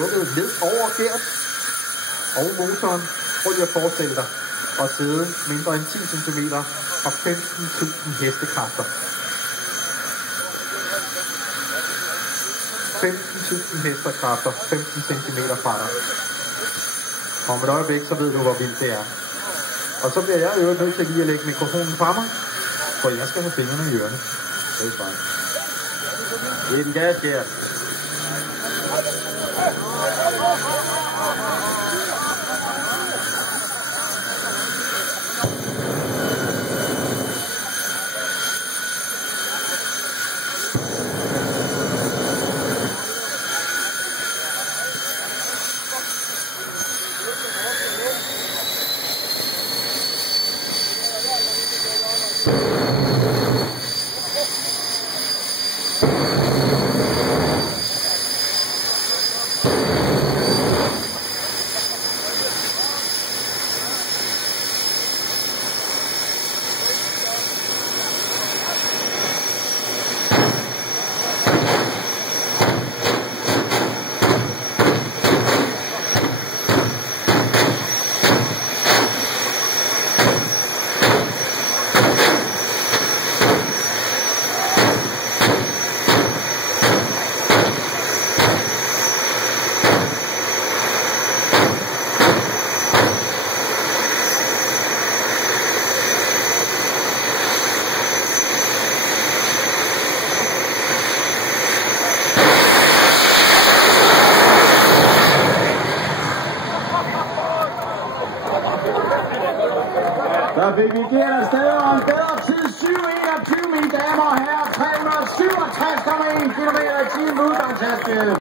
lukket ned over Gert og motoren. Prøv lige at forestille dig at sidde mindre end 10 cm og 15.000 hestekræfter. 15.000 hestekræfter, 15 cm fra dig. Om et øjeblik, så ved du, hvor vildt det er. Og så bliver jeg nødt til lige at lægge mikrofonen fra mig, for jeg skal have fingrene i ørerne. Det er bare. Det er den gas, Gert. Der fik vi Gert afsted og en bedre tid, 7:21, mine damer og herrer, 367,1 km/t udgangshastighed.